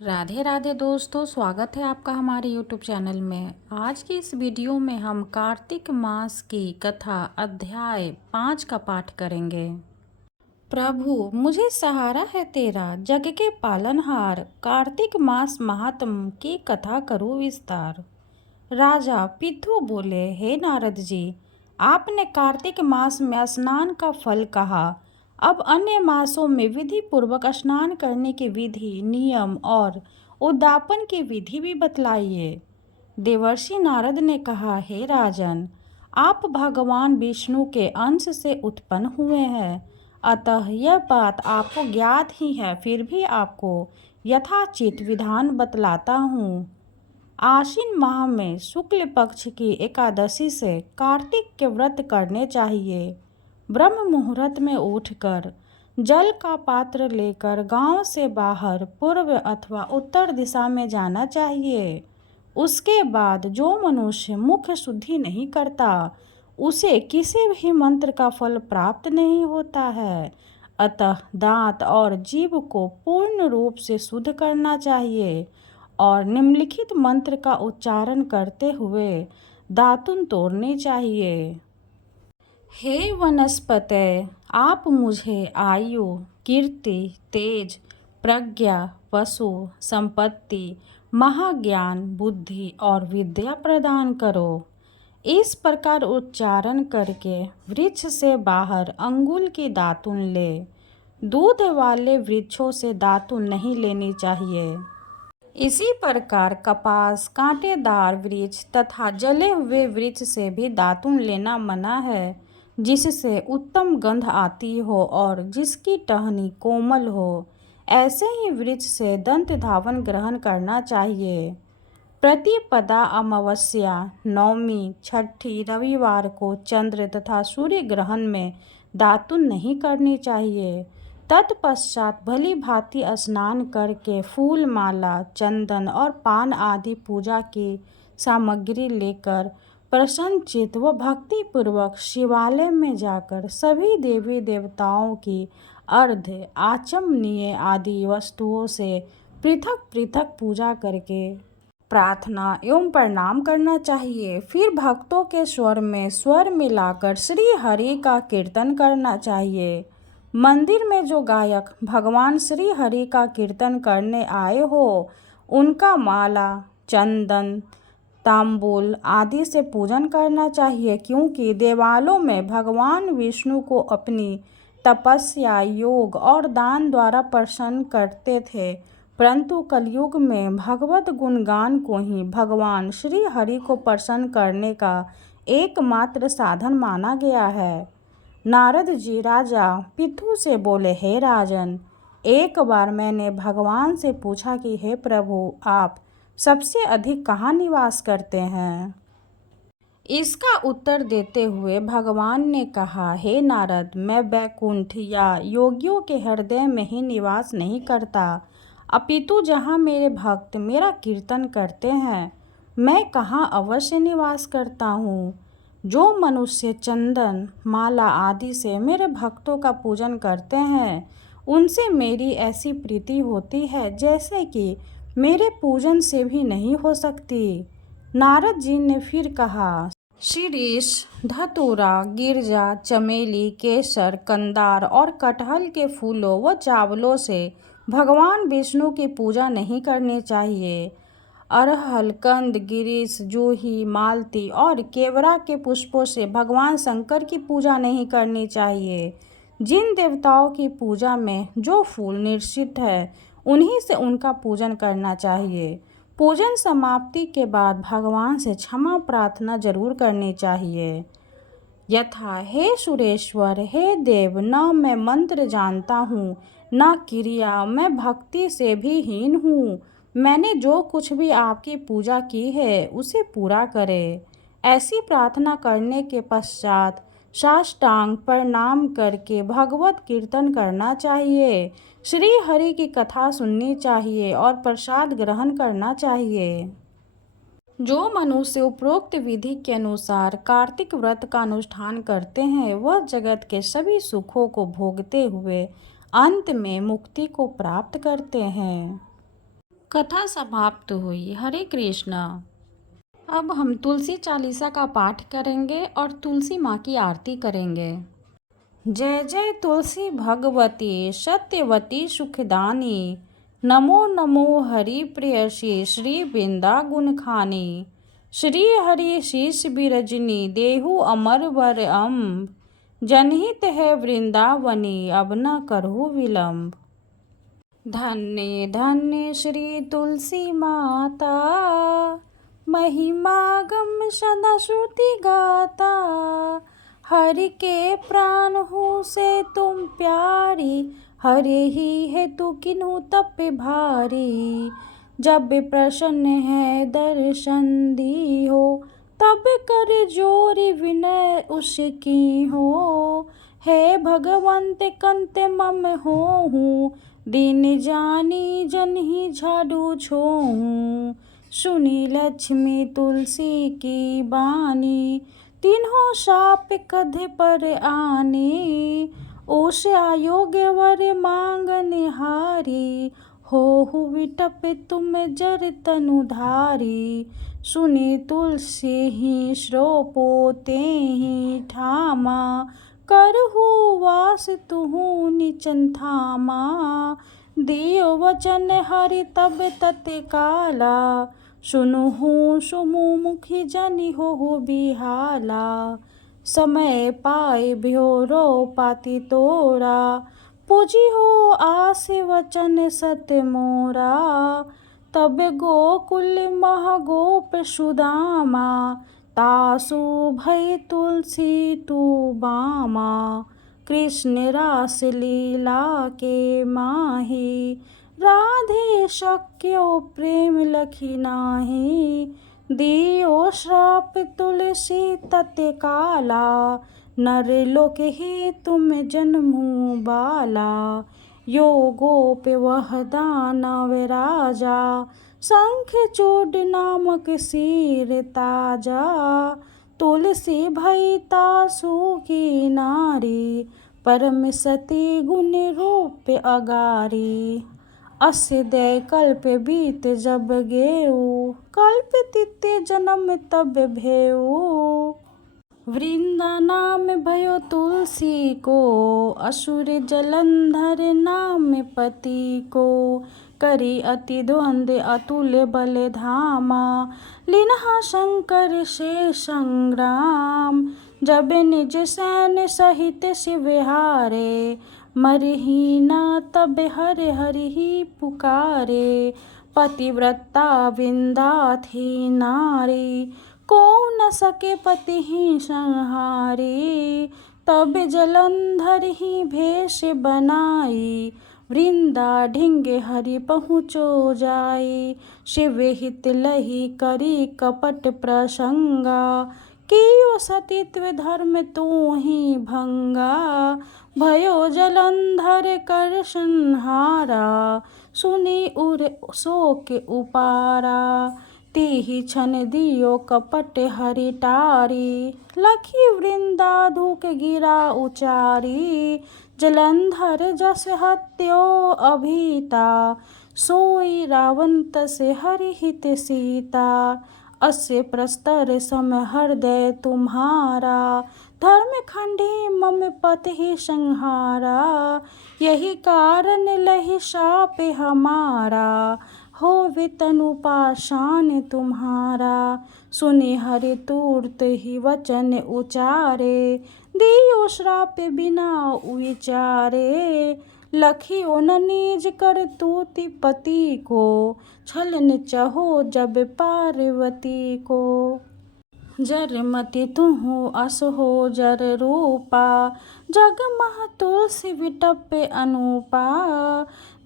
राधे राधे दोस्तों, स्वागत है आपका हमारे YouTube चैनल में। आज की इस वीडियो में हम कार्तिक मास की कथा अध्याय 5 का पाठ करेंगे। प्रभु मुझे सहारा है तेरा, जग के पालनहार, कार्तिक मास महात्म की कथा करो विस्तार। राजा पिथु बोले, हे नारद जी, आपने कार्तिक मास में स्नान का फल कहा। अब अन्य मासों में विधि पूर्वक स्नान करने की विधि, नियम और उद्यापन की विधि भी बतलाइए। देवर्षि नारद ने कहा, हे राजन, आप भगवान विष्णु के अंश से उत्पन्न हुए हैं, अतः यह बात आपको ज्ञात ही है। फिर भी आपको यथाचित विधान बतलाता हूँ। आश्विन माह में शुक्ल पक्ष की एकादशी से कार्तिक के व्रत करने चाहिए। ब्रह्म मुहूर्त में उठकर जल का पात्र लेकर गांव से बाहर पूर्व अथवा उत्तर दिशा में जाना चाहिए। उसके बाद जो मनुष्य मुख शुद्धि नहीं करता, उसे किसी भी मंत्र का फल प्राप्त नहीं होता है। अतः दांत और जीभ को पूर्ण रूप से शुद्ध करना चाहिए और निम्नलिखित मंत्र का उच्चारण करते हुए दातुन तोड़नी चाहिए। हे वनस्पते, आप मुझे आयु, कीर्ति, तेज, प्रज्ञा, पशु, संपत्ति, महाज्ञान, बुद्धि और विद्या प्रदान करो। इस प्रकार उच्चारण करके वृक्ष से बाहर अंगुल की दातुन ले। दूध वाले वृक्षों से दातुन नहीं लेनी चाहिए। इसी प्रकार कपास, कांटेदार वृक्ष तथा जले हुए वृक्ष से भी दातुन लेना मना है, जिससे उत्तम गंध आती हो और जिसकी टहनी कोमल हो। ऐसे ही वृक्ष से दंत धावन ग्रहण करना चाहिए। प्रतिपदा, अमावस्या, नवमी, छठी, रविवार को चंद्र तथा सूर्य ग्रहण में दातुन नहीं करनी चाहिए। तत्पश्चात भली भांति स्नान करके फूल माला, चंदन और पान आदि पूजा की सामग्री लेकर प्रसन्नचित्त व भक्ति पूर्वक शिवालय में जाकर सभी देवी देवताओं की अर्घ्य, आचमनीय आदि वस्तुओं से पृथक पृथक पूजा करके प्रार्थना एवं प्रणाम करना चाहिए। फिर भक्तों के स्वर में स्वर मिलाकर श्री हरि का कीर्तन करना चाहिए। मंदिर में जो गायक भगवान श्री हरि का कीर्तन करने आए हो, उनका माला, चंदन, तांबूल आदि से पूजन करना चाहिए, क्योंकि देवालयों में भगवान विष्णु को अपनी तपस्या, योग और दान द्वारा प्रसन्न करते थे, परंतु कलयुग में भगवत गुणगान को ही भगवान श्री हरि को प्रसन्न करने का एकमात्र साधन माना गया है। नारद जी राजा पिथु से बोले, हे राजन, एक बार मैंने भगवान से पूछा कि हे प्रभु, आप सबसे अधिक कहाँ निवास करते हैं? इसका उत्तर देते हुए भगवान ने कहा, हे नारद, मैं वैकुंठ या योगियों के हृदय में ही निवास नहीं करता, अपितु जहाँ मेरे भक्त मेरा कीर्तन करते हैं, मैं कहाँ अवश्य निवास करता हूँ। जो मनुष्य चंदन, माला आदि से मेरे भक्तों का पूजन करते हैं, उनसे मेरी ऐसी प्रीति होती है जैसे कि मेरे पूजन से भी नहीं हो सकती। नारद जी ने फिर कहा, शीरीष, धतूरा, गिरजा, चमेली, केसर, कंदार और कटहल के फूलों व चावलों से भगवान विष्णु की पूजा नहीं करनी चाहिए। अरहल, कंद, गिरीश, जूही, मालती और केवड़ा के पुष्पों से भगवान शंकर की पूजा नहीं करनी चाहिए। जिन देवताओं की पूजा में जो फूल निश्चित है, उन्हीं से उनका पूजन करना चाहिए। पूजन समाप्ति के बाद भगवान से क्षमा प्रार्थना जरूर करनी चाहिए, यथा, हे सुरेश्वर, हे देव, न मैं मंत्र जानता हूँ, न क्रिया, मैं भक्ति से भी हीन हूँ। मैंने जो कुछ भी आपकी पूजा की है, उसे पूरा करे। ऐसी प्रार्थना करने के पश्चात साष्टांग प्रणाम करके भगवत कीर्तन करना चाहिए, श्री हरि की कथा सुननी चाहिए और प्रसाद ग्रहण करना चाहिए। जो मनुष्य उपरोक्त विधि के अनुसार कार्तिक व्रत का अनुष्ठान करते हैं, वह जगत के सभी सुखों को भोगते हुए अंत में मुक्ति को प्राप्त करते हैं। कथा समाप्त हुई। हरे कृष्णा। अब हम तुलसी चालीसा का पाठ करेंगे और तुलसी माँ की आरती करेंगे। जय जय तुलसी भगवती सत्यवती सुखदानी, नमो नमो हरि प्रेयसी श्री वृंदा गुण खानी, श्री हरि शीश बिरजनी देहु अमर वर अम्ब, जनहित है वृंदावनी अब न करहु विलम्ब। धन्य धन्य श्री तुलसी माता, महिमा गम सदा श्रुति गाता, हरि के प्राण हूँ से तुम प्यारी, हरे ही है तू किन्हु तप भारी, जब प्रसन्न है दर्शन दी हो, तब कर जोर विनय उसकी हो, हे भगवंत कंत मम होहूँ, दीन जानी जन ही झाड़ू छोहूँ, सुनी लक्ष्मी तुलसी की बानी, तीनों शाप कधे पर आनी, उस आयोग्य वर मांग निहारी, हो विटप तुम जर तनुधारी, सुनी तुलसी ही श्रोपोते ही ठामा, करहु वास तुहु निचन थामा, दियो वचन हरि तब तत्काला, सुनहु सुमुखी जनि हो बिहाला, समय पाए भ्योरो पाति तोरा, पूजी हो आस वचन सत मोरा, तब गोकुल मह गोप सुदामा, तासु भई तुलसी तू बामा, कृष्ण रास लीला के माही, राधे शक्यो प्रेम लखी नाही, दियो श्राप तुलसी तत्काला, नर लोक ही तुम जन्मु बाला, यो गोप वह दानव राजा, शंख चूड नामक सिर ताजा, तुलसी भई तासु की नारी, परम सती गुण रूप अगारी, अस्य दय कल्प बीत जब गेऊ, कल्प तित्य जन्म तब भेऊ, वृंदा नाम भयो तुलसी को, असुर जलंधर नाम पति को, करी अति द्वंद्व अतुल बल धामा, लिन्हा शंकर से संग्राम, जब निज सैन्य सहित शिव हारे, मरही न तब हर हरि ही पुकारे, पतिव्रता वृंदा थी नारी, को न सके पति ही संहारी, तब जलंधर ही भेष बनाई, वृंदा ढिंगे हरि पहुँचो जाई, शिव हित लही करी कपट प्रसंगा, कियो सतीत्व धर्म तू ही भंगा, भयो जलंधर कर संहारा, सुनी उर शोक उपारा, तिहि छन दियो कपट हरि टारी, लखी वृंदा धूक गिरा उचारी, जलंधर जस हत्यो अभीता, सोई रावण तस हरि हित सीता, अस्य प्रस्तर सम हृदय तुम्हारा, धर्म खंडी मम पति ही संहारा, यही कारण लहि शाप हमारा, होवे तनु पाषाण तुम्हारा, सुनि हरि तुरत ही वचन उचारे, दियो श्राप बिना विचारे, लखियो न निज कर तूति पति को, छलन चहो जब पार्वती को, जरमति तुहु अस हो जर रूपा, जगमह तुलसी विटप अनुपा,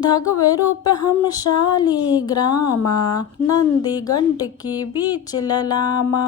धगवे रूप हम शाली ग्रामा, नंदी गंड की बीच ललामा,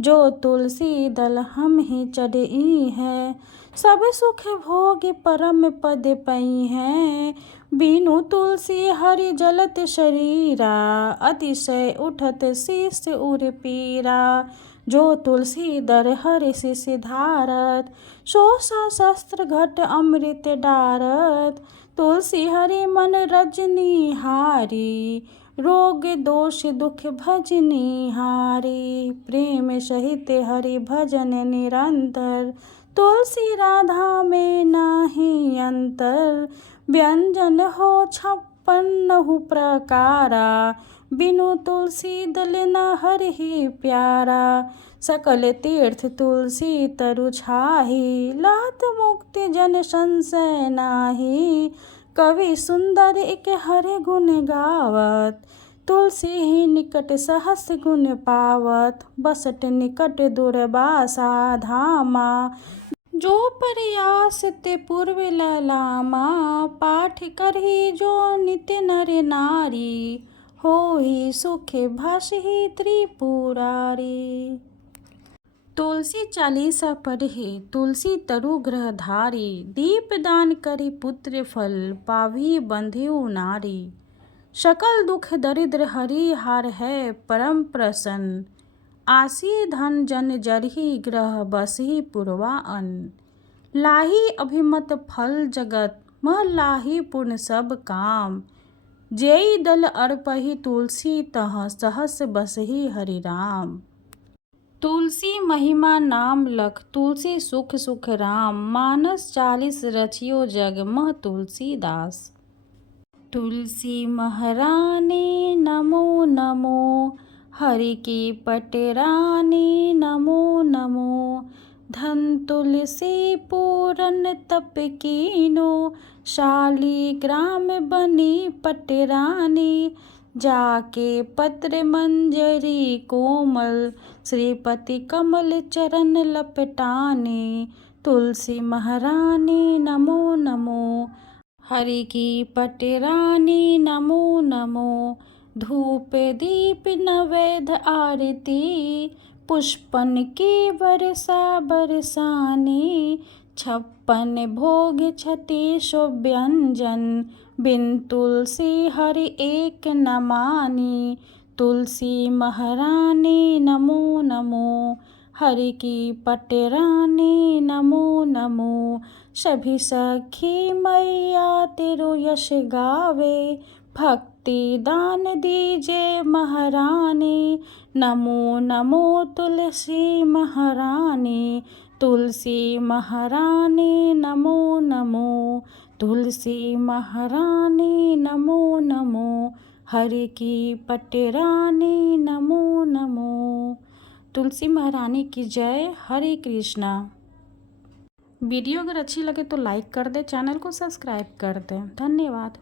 जो तुलसी दल हम ही चढ़ी है, सब सुख भोग परम पद पई है, बीनु तुलसी हरि जलत शरीरा, अतिशय उठत शीस उर पीरा, जो तुलसी दर हरि शिष धारत, सोसा शस्त्र घट अमृत डारत, तुलसी हरि मन रजनी हारी, रोग दोष दुख भजनी हारे, प्रेम सहित हरि भजन निरंतर, तुलसी राधा में नाही अंतर, व्यंजन हो 56 प्रकारा, बिनु तुलसी दल न हरि प्यारा, सकल तीर्थ तुलसी तरु छाही, लहत मुक्ति जन संशय नाही, कवि सुंदर एक हरि गुण गावत, तुलसी ही निकट सहस गुण पावत, बसट निकट दुर्वासा धामा, जो प्रयास ते पूर्व ललामा, पाठ करही जो नित्य नर नारी, होहि सुख भाषहि त्रिपुरारी। तुलसी चालीसा पढ़े तुलसी तरु ग्रह धारी, दीप दान करी पुत्र फल पावी बंधु नारी, सकल दुख दरिद्र हरि हार है परम प्रसन्न, आसी धन जन जरहि ग्रह बसहि पुरवा अन्न, लाही अभिमत फल जगत मह लाही पूर्ण सब काम, जेई दल अर्पहि तुलसी तह सहस बसहि हरि राम। तुलसी महिमा नाम लख तुलसी सुख सुख राम, मानस 40 रचियो जग मह तुलसीदास। तुलसी महारानी नमो नमो, हरि की पटरानी नमो नमो, धन तुलसी पूरन तप कीनो, शालिग्राम बनी पटरानी, जाके पत्र मंजरी कोमल, श्रीपति कमल चरण लपटाने, तुलसी महारानी नमो नमो, हरि की पटरानी नमो नमो, धूप दीप नैवेद्य आरती, पुष्पन की बरसा बरसानी, 56 भोग 36 व्यंजन, बिन तुलसी हरि एक न मानी, तुलसी महारानी नमो नमो, हरि की पटरानी नमो नमो, सभी सखी मैया तेरो यश गावे, भक्ति दान दीजे महारानी, नमो नमो तुलसी महारानी, तुलसी महारानी नमो नमो, तुलसी महारानी नमो नमो, हरि की पटरानी नमो नमो। तुलसी महारानी की जय। हरे कृष्णा। वीडियो अगर अच्छी लगे तो लाइक कर दे, चैनल को सब्सक्राइब कर दें। धन्यवाद।